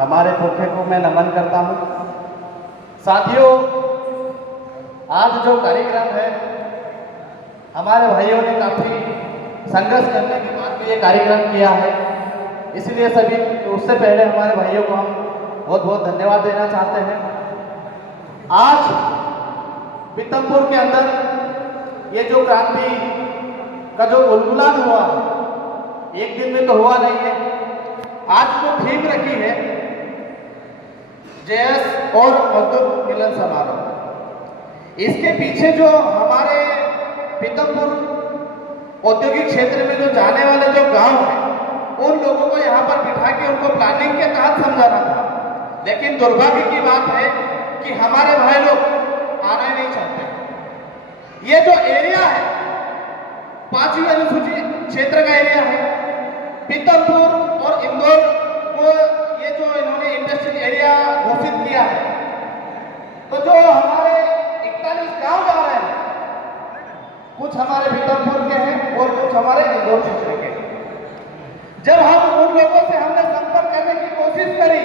हमारे पुरखे को मैं नमन करता हूँ। साथियों, आज जो कार्यक्रम है, हमारे भाइयों ने काफ़ी संघर्ष करने के बाद भी ये कार्यक्रम किया है, इसलिए सभी उससे पहले हमारे भाइयों को हम बहुत बहुत धन्यवाद देना चाहते हैं। आज पीतमपुर के अंदर ये जो क्रांति का जो उलगुलान हुआ, एक दिन में तो हुआ नहीं है। आज जो थीम रखी है जेएस और मजदूर मिलन समारोह, इसके पीछे जो हमारे पीतमपुर औद्योगिक क्षेत्र में जो जाने वाले जो गांव हैं, उन लोगों को यहाँ पर बिठा के उनको प्लानिंग के तहत समझाना था। लेकिन दुर्भाग्य की बात है कि हमारे भाई लोग आना ही नहीं चाहते। ये जो एरिया है 5वीं अनुसूची क्षेत्र का एरिया है, पीतमपुर और इंदौर को ये जो इन्होंने इंडस्ट्रियल एरिया घोषित किया है, तो जो हमारे 41 गांव जा रहे हैं, कुछ हमारे पीतमपुर के हैं और कुछ हमारे इंदौर क्षेत्र के। जब हम उन लोगों से हमने संपर्क करने की कोशिश करी,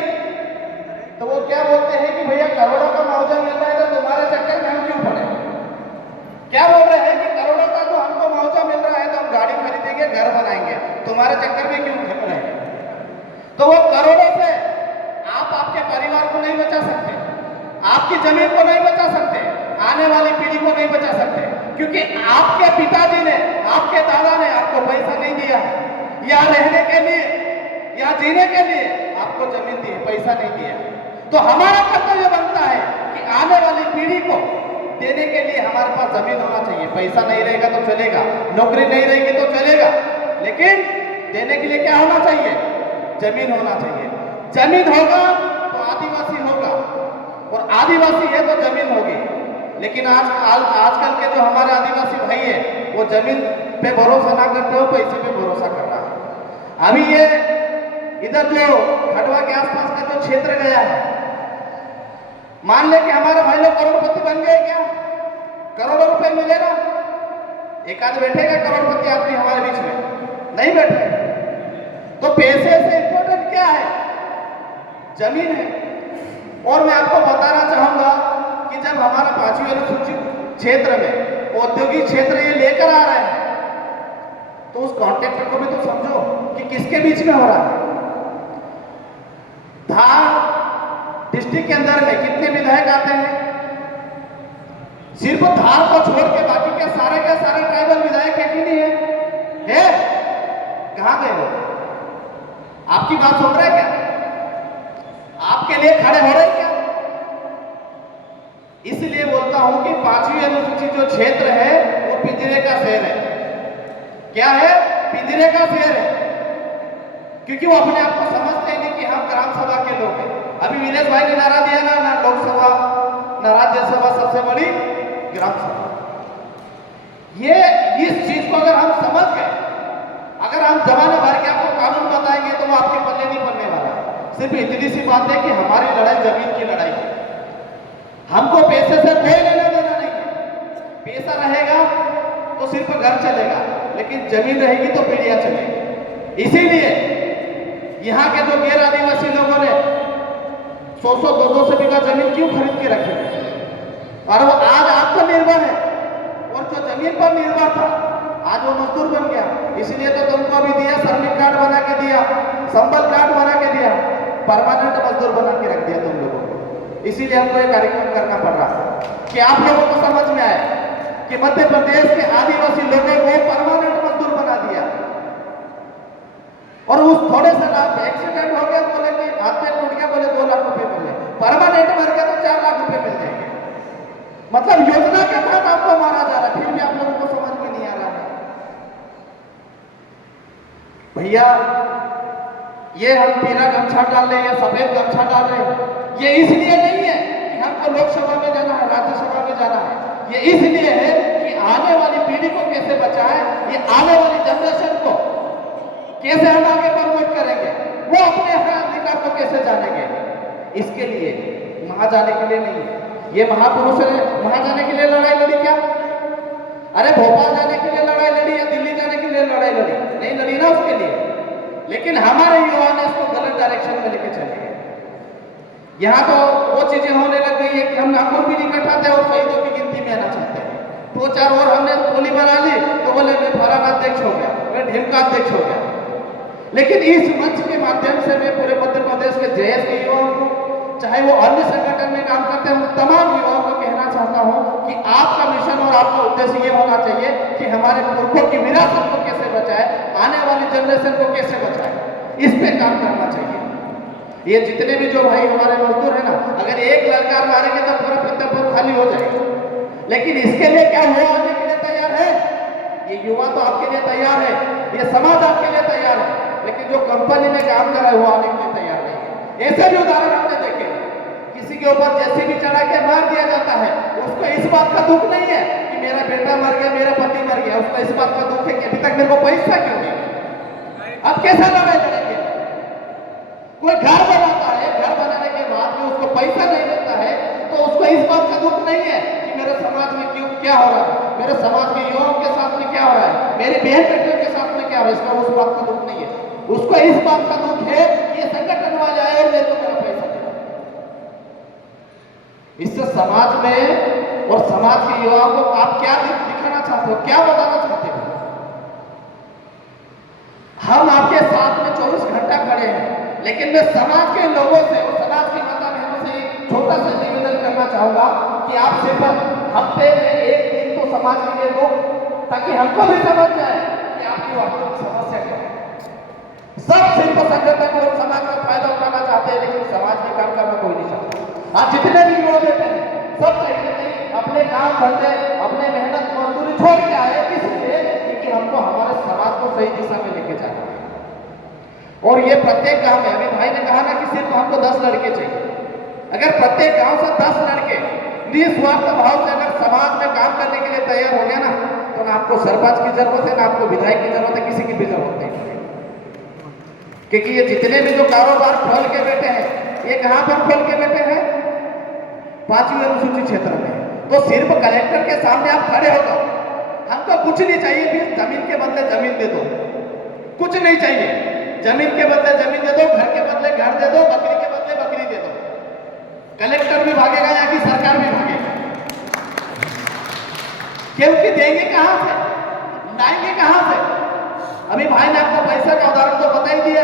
तो वो क्या बोलते हैं कि भैया करोड़ों का मुआवजा मिल रहा है, तो तुम्हारे चक्कर में हम क्यों पड़े। क्या बोल रहे हैं कि करोड़ों का जो हमको मुआवजा मिल रहा है तो हम गाड़ी खरीदेंगे, घर बनाएंगे, तुम्हारे चक्कर में क्यों खप रहे हैं। तो वो करोड़ों से आप आपके परिवार को नहीं बचा सकते, आपकी जमीन को नहीं बचा सकते, आने वाली पीढ़ी को नहीं बचा सकते, क्योंकि आपके पिताजी ने, आपके दादा ने आपको पैसा नहीं दिया है, या रहने के लिए या जीने के लिए आपको जमीन दी है, पैसा नहीं दिया। तो हमारा कर्तव्य बनता है कि आने वाली पीढ़ी को देने के लिए हमारे पास जमीन होना चाहिए। पैसा नहीं रहेगा तो चलेगा, नौकरी नहीं रहेगी तो चलेगा, लेकिन देने के लिए क्या होना चाहिए, जमीन होना चाहिए। जमीन होगा तो आदिवासी होगा, और आदिवासी है तो जमीन होगी। लेकिन आजकल के जो हमारे आदिवासी भाई है, वो जमीन पे भरोसा ना करते हो, पैसे पे भरोसा कर रहा है। अभी ये इधर जो खड़वा के आसपास का जो क्षेत्र गया है, मान ले कि हमारे भाई लोग करोड़पति बन गए, क्या करोड़ों रुपए मिले ना, एक आध बैठेगा करोड़पति आदमी हमारे बीच में, नहीं बैठे। तो पैसे से इंपॉर्टेंट क्या है, जमीन है। और मैं आपको बताना चाहूंगा कि जब हमारा 5वीं अनुसूचित क्षेत्र में औद्योगिक क्षेत्र ये लेकर आ रहे हैं, तो उस कॉन्ट्रैक्टर को भी तो समझो कि किसके बीच में हो रहा है। धार डिस्ट्रिक्ट के अंदर में कितने विधायक आते हैं, सिर्फ धार को छोड़ के बाकी के सारे ट्राइबल विधायक है कि नहीं है? कहां गए वो? आपकी बात सुन रहे क्या? आपके लिए खड़े हो रहे क्या? इसलिए बोलता हूं कि 5वीं अनुसूची जो क्षेत्र है वो पिंजरे का शेर है। क्या है? पिंजरे का शेर है, क्योंकि वो अपने आप को समझते हैं कि हम ग्राम सभा के लोग हैं। अभी विनेश भाई ने नारा दिया ना लोकसभा ना राज्यसभा, सबसे बड़ी ग्राम सभा। ये इस चीज को अगर हम समझ गए, अगर हम जमाने भर के आपको कानून बताएंगे तो वो आपके पल्ले नहीं पड़ने वाला है। सिर्फ इतनी सी बात है कि हमारी लड़ाई जमीन की लड़ाई है, हमको पैसे से कोई लेना देना नहीं है। पैसा रहेगा तो सिर्फ घर चलेगा, लेकिन जमीन रहेगी तो पीढ़ियां चलेगी। इसीलिए यहाँ के जो गैर आदिवासी लोगों ने 100-200 से बीघा जमीन क्यों खरीद के रखी, और वो आज आपको निर्भर है, और जो जमीन पर निर्भर था आज वो मजदूर बन गया। इसलिए तो तुमको भी दिया, श्रमिक कार्ड बना के दिया, संबल कार्ड बना के दिया, परमानेंट मजदूर बना के रख दिया तुम लोगों को। इसीलिए हमको ये कार्यक्रम करना पड़ रहा कि आप लोगों को समझ में आए कि मध्य प्रदेश के आदिवासी लोगों को परमानेंट मजदूर बना दिया, और उस थोड़े से लाभ एक्सीडेंट हो गया, बोले कि हाथ में टूट गया, बोले 2 लाख रुपए मिले, परमानेंट मर गया तो 4 लाख रुपए मिल जाएंगे। मतलब योजना के तहत आपको मारा जा रहा है, फिर भी आप लोगों को समझ में नहीं आ रहा है। भैया, ये हम पीला गमछा डाल रहे हैं या सफेद गमछा डाल रहे हैं, ये इसलिए नहीं है कि हमको लोकसभा में जाना है, राज्यसभा में जाना है। ये इसलिए है कि आने वाली पीढ़ी को कैसे बचाएं, ये आने वाली जनरेशन को कैसे हम आगे प्रमोट करेंगे, वो अपने अधिकार को कैसे जानेंगे। इसके लिए वहां जाने के लिए नहीं है। ये महापुरुष ने वहां जाने के लिए लड़ाई लड़ी क्या? अरे भोपाल जाने के लिए लड़ाई लड़ी या दिल्ली जाने के लिए लड़ाई लड़ी नहीं लड़ी ना उसके लिए। लेकिन हमारे युवा ने इसको गलत डायरेक्शन में लेके चले गए। यहाँ तो वो चीजें होने लग गई है कि हम नाखून भी नहीं कटाते और शहीदों की गिनती में आना चाहते हैं। 2-4 और हमने टोली बना ली तो बोले मैं फलाना अध्यक्ष हो गया, मैं ढिमका अध्यक्ष हो गया। लेकिन इस मंच के माध्यम से मैं पूरे मध्य प्रदेश के जेएस के युवाओं को, चाहे वो अन्य संगठन में काम करते हैं, तमाम युवाओं को कहना चाहता हूं कि आपका मिशन और आपका उद्देश्य ये होना चाहिए कि हमारे पुरखों की विरासत को कैसे बचाए, आने वाली जनरेशन को कैसे बचाए, इस पे काम करना चाहिए। ये जितने भी जो भाई हमारे मजदूर है ना, अगर एक ललकार मारेंगे तो पूरा प्रतापपुर खाली हो जाएगा। लेकिन इसके लिए क्या हुआ आने के लिए तैयार है? ये युवा तो आपके लिए तैयार है, ये समाज आपके लिए तैयार है, लेकिन जो कंपनी में काम कर रहा है वो आने के लिए तैयार नहीं है। ऐसे भी उदाहरण हमने देखे, किसी के ऊपर जैसे भी चढ़ा के मार दिया जाता है, उसको इस बात का दुख नहीं है कि मेरा बेटा मर गया, मेरा पति मर गया, उसको इस बात का दुख है कि अभी तक मेरे को पैसा क्यों नहीं। अब कैसा लड़ाई लड़ेंगे? कोई घर बनाता है, घर बनाने के बाद में उसको पैसा नहीं मिलता है तो उसको इस बात का दुख नहीं है कि मेरे समाज में क्यों क्या हो रहा है, मेरे समाज के युवाओं के साथ में क्या हो रहा है, मेरी बहन बेटियों के साथ में क्या हो रहा है, इसका उस बात का दुख नहीं है। उसको इस बात का दुख है कि ये संगठन वाले आए और मेरे को मेरा पैसा दे। इससे समाज में और समाज के युवाओं को आप क्या दिखाना चाहते हो, क्या बताना चाहते हो? हम आपके साथ में 24 घंटा खड़े हैं, लेकिन मैं समाज के लोगों से और समाज की माता बहनों से एक छोटा सा निवेदन करना चाहूंगा कि आप सिर्फ हफ्ते में एक दिन तो समाज के लिए दो, ताकि हमको भी समझ में आए कि आपकी वास्तविक समस्या क्या है। सब सिर्फ संगठन और समाज का फायदा उठाना चाहते हैं, लेकिन समाज में काम करना कोई नहीं चाहता। आज जितने भी युवा बेटे हैं सब कहीं नहीं अपने काम धंधे, अपने मेहनत मजदूरी छोड़ के आए, इसलिए क्योंकि हमको हमारे समाज को सही दिशा में लेके जाना है। और ये प्रत्येक गांव में, अभी भाई ने कहा ना कि सिर्फ हमको 10 लड़के चाहिए, अगर प्रत्येक गांव से 10 लड़के निस्वार्थ भाव से अगर समाज में काम करने के लिए तैयार हो गया ना, तो ना आपको सरपंच की जरूरत है, ना आपको विधायक की जरूरत है, किसी की भी जरूरत नहीं। क्योंकि ये जितने भी जो कारोबार खोल के बैठे हैं, ये कहां पर खोल के बैठे हैं? 5वीं अनुसूचित क्षेत्र में। तो सिर्फ कलेक्टर के सामने आप खड़े हो गए, हमको कुछ नहीं चाहिए, फिर जमीन के बदले जमीन दे दो, कुछ नहीं चाहिए, जमीन के बदले जमीन दे दो, घर के बदले घर दे दो, बकरी के बदले बकरी दे दो। कलेक्टर भी भागेगा या कि सरकार भी भागेगा, क्योंकि देंगे कहां से, लाएंगे कहां से? अभी भाई ने आपको पैसा का उदाहरण तो बता ही दिया।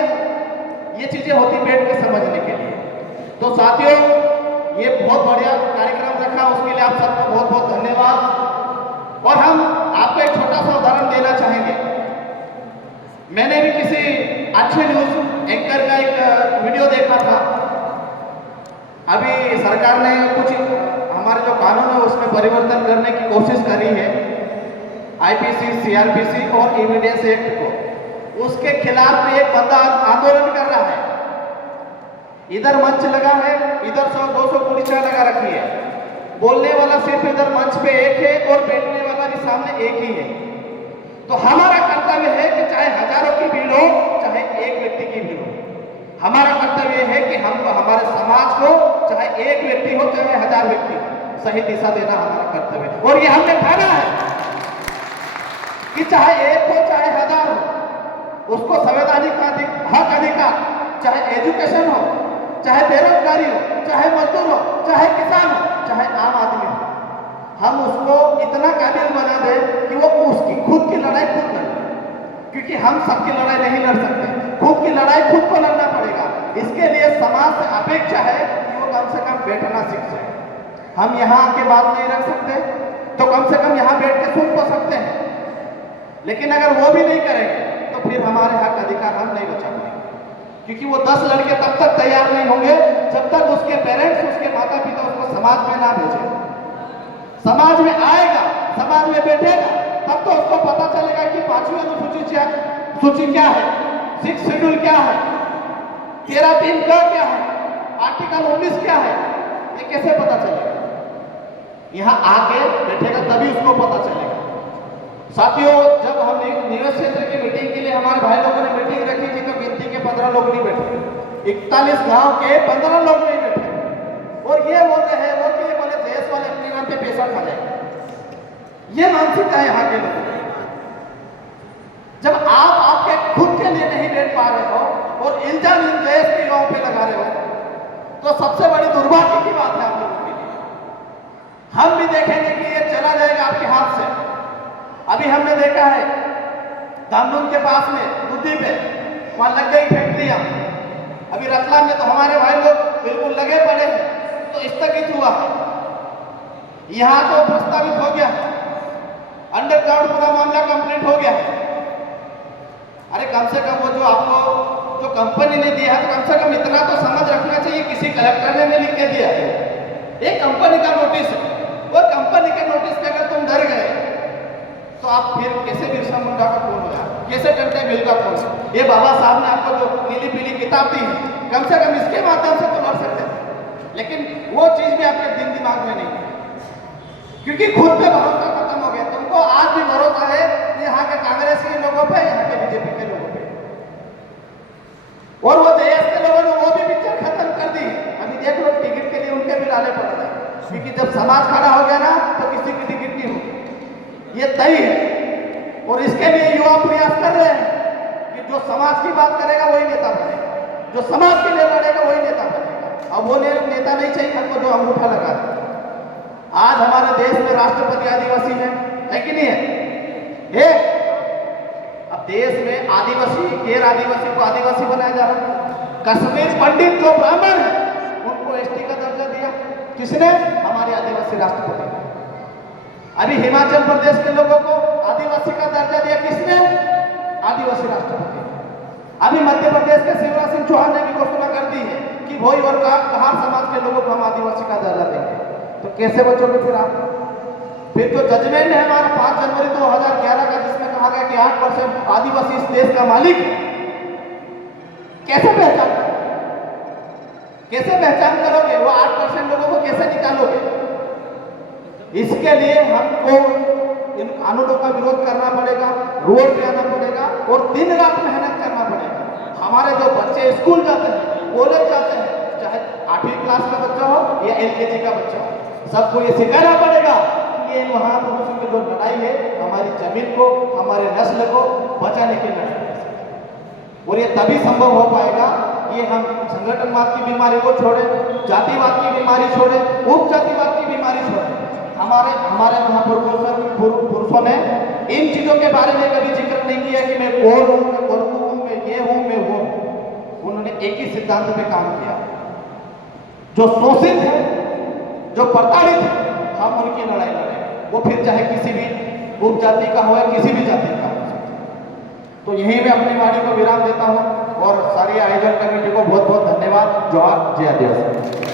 ये चीजें होती बैठ के समझने के लिए। तो साथियों, ये बहुत बढ़िया कार्यक्रम रखा, उसके लिए आप सबको बहुत बहुत धन्यवाद। और हम आपको एक छोटा सा उदाहरण देना चाहेंगे। मैंने भी किसी अच्छे न्यूज एंकर का एक वीडियो देखा था। अभी सरकार ने कुछ हमारे जो कानून है उसमें परिवर्तन करने की कोशिश करी है, आईपीसी, सीआरपीसी और एविडेंस एक्ट को। उसके खिलाफ में एक बंदा आंदोलन कर रहा है, इधर मंच लगा है, इधर 100-200 पुलिसियां लगा रखी है। बोलने वाला सिर्फ इधर मंच पे एक है और बैठने वाला भी सामने एक ही है। तो हमारा कर्तव्य है कि चाहे हजारों की भीड़ हो, चाहे एक व्यक्ति की भीड़ हो, हमारा कर्तव्य है कि हम हमारे समाज को, चाहे एक व्यक्ति हो चाहे 1000 व्यक्ति, सही दिशा देना हमारा कर्तव्य है। और ये हमने ठाना है कि चाहे एक हो चाहे 1000 हो, उसको संवैधानिक हक अधिकार, चाहे एजुकेशन हो, चाहे बेरोजगारी हो, चाहे मजदूर हो, चाहे किसान हो, चाहे आम आदमी हो, हम उसको इतना काबिल बना दें कि वो उसकी खुद की लड़ाई खुद लड़े। क्योंकि हम सबकी लड़ाई नहीं लड़ सकते, खुद की लड़ाई खुद को लड़ना पड़ेगा। इसके लिए समाज से अपेक्षा है कि वो कम से कम बैठना सीख जाए। हम यहाँ आके बात नहीं रख सकते तो कम से कम यहाँ बैठ के सुन तो सकते हैं, लेकिन अगर वो भी नहीं करेंगे तो फिर हमारे हक अधिकार हम नहीं बचा पाएंगे। क्योंकि वो 10 लड़के तब तक तैयार नहीं होंगे जब तक उसके पेरेंट्स, उसके माता पिता उसको समाज में ना भेजे। समाज में आएगा, समाज में बैठेगा, तब तो उसको पता चलेगा कि 5वीं अनुसूची सूची क्या है, 6 शेड्यूल क्या है, 13(3) का क्या है, आर्टिकल 19 क्या है, ये कैसे पता चलेगा? यहाँ आके बैठेगा तभी उसको पता चलेगा। साथियों, जब हम निवेश क्षेत्र की मीटिंग के लिए हमारे भाई लोगों ने मीटिंग रखी थी तो गिनती के 15 लोग नहीं बैठे, 41 गांव के 15 लोग नहीं बैठे। और ये बोल रहे हैं वो कि ये बोले देश वाले अपने नाम पे पैसा खा जाएंगे। ये मानसिकता है यहाँ के लोगों की। जब आप आपके खुद के लिए नहीं बैठ पा रहे हो और इल्जाम इन देश के युवाओं पे लगा रहे हो, तो सबसे बड़ी देखा है धामनूम के पास में बुद्धि पे वहां लग गई फैक्ट्रियां। अभी रतलाम में तो हमारे भाई लोग बिल्कुल लगे पड़े हैं, तो स्थगित हुआ है। यहाँ तो प्रस्तावित हो गया, अंडरग्राउंड पूरा मामला कंप्लीट हो गया। अरे कम से कम वो जो आपको जो कंपनी ने दिया है, तो कम से कम इतना तो समझ रखना चाहिए, किसी कलेक्टर ने लिख के दिया है, एक कंपनी का नोटिस है। वो कंपनी के नोटिस पे अगर तुम डर गए तो आप फिर कैसे बिरसा मुंडा का खून होगा, कैसे डंडे मिल का खून? ये बाबा साहब ने आपको जो नीली पीली किताब दी है, कम से कम इसके माध्यम से तो लड़ सकते थे, लेकिन वो चीज भी आपके दिल दिमाग में नहीं है, क्योंकि खुद पे भरोसा खत्म हो गया। तुमको आज भी भरोसा है यहाँ के कांग्रेसी लोगों पे, यहाँ के बीजेपी के लोगों पे, और वो जेएस के लोगों ने वो भी पिक्चर खत्म कर दी। अभी देख लो टिकट के लिए उनके भी लाले पड़ रहे हैं, क्योंकि जब समाज खड़ा हो गया ना तो किसी की टिकट नहीं होगी, ये तय है। और इसके लिए युवा प्रयास कर रहे हैं कि जो समाज की बात करेगा वही नेता बनेगा, जो समाज के लिए लड़ेगा वही नेता बनेगा। अब वो नेता नहीं चाहिए हमको जो अंगूठा लगा दे। आज हमारे देश में राष्ट्रपति आदिवासी है कि नहीं है? अब देश में आदिवासी गैर आदिवासी को आदिवासी बनाया जा रहा है। कश्मीर पंडित जो ब्राह्मण है उनको एसटी का दर्जा दिया, किसने? हमारे आदिवासी राष्ट्रपति ने। अभी हिमाचल प्रदेश के लोगों को आदिवासी का दर्जा दिया, किसने? आदिवासी राष्ट्रपति। अभी मध्य प्रदेश के शिवराज सिंह चौहान ने भी घोषणा कर दी है कि भोई और कहार समाज के लोगों को हम आदिवासी का दर्जा देंगे। तो कैसे बचोगे फिर आप? फिर जो जजमेंट है हमारा 5 जनवरी 2011 का, जिसमें कहा गया कि 8% आदिवासी इस देश का मालिक है, कैसे पहचान करोगे? कैसे पहचान करोगे? वो 8% लोगों को कैसे निकालोगे? इसके लिए हमको इन कानूनों का विरोध करना पड़ेगा, रोड पे आना पड़ेगा और दिन रात मेहनत करना पड़ेगा। हमारे जो बच्चे स्कूल जाते हैं, कॉलेज जाते हैं, चाहे 8वीं क्लास का बच्चा हो या LKG का बच्चा हो, सबको ये सिखाना पड़ेगा कि ये महापुरुषों की जो लड़ाई है हमारी जमीन को, हमारे नस्ल को बचाने की लड़ाई है। और ये तभी संभव हो पाएगा ये हम संगठनवाद की बीमारी को छोड़े, जातिवाद की बीमारी छोड़े, उपजातिवाद की बीमारी छोड़े। हमारे महापुरुषों ने इन चीजों के बारे में कभी जिक्र नहीं किया कि मैं कौन हूं, मैं कोल्हू हूं, मैं ये हूं, मैं वो हूं। उन्होंने एक ही सिद्धांत पे काम किया, जो शोषित है, जो प्रताड़ित है, हम उनकी लड़ाई लड़ेंगे। वो फिर चाहे किसी भी उपजाति का हो या किसी भी जाति का हो। तो यहीं मैं अपनी वाणी को विराम देता हूं और सारी आयोजन कमेटी को बहुत बहुत धन्यवाद। जोहार, जय आदिवासी।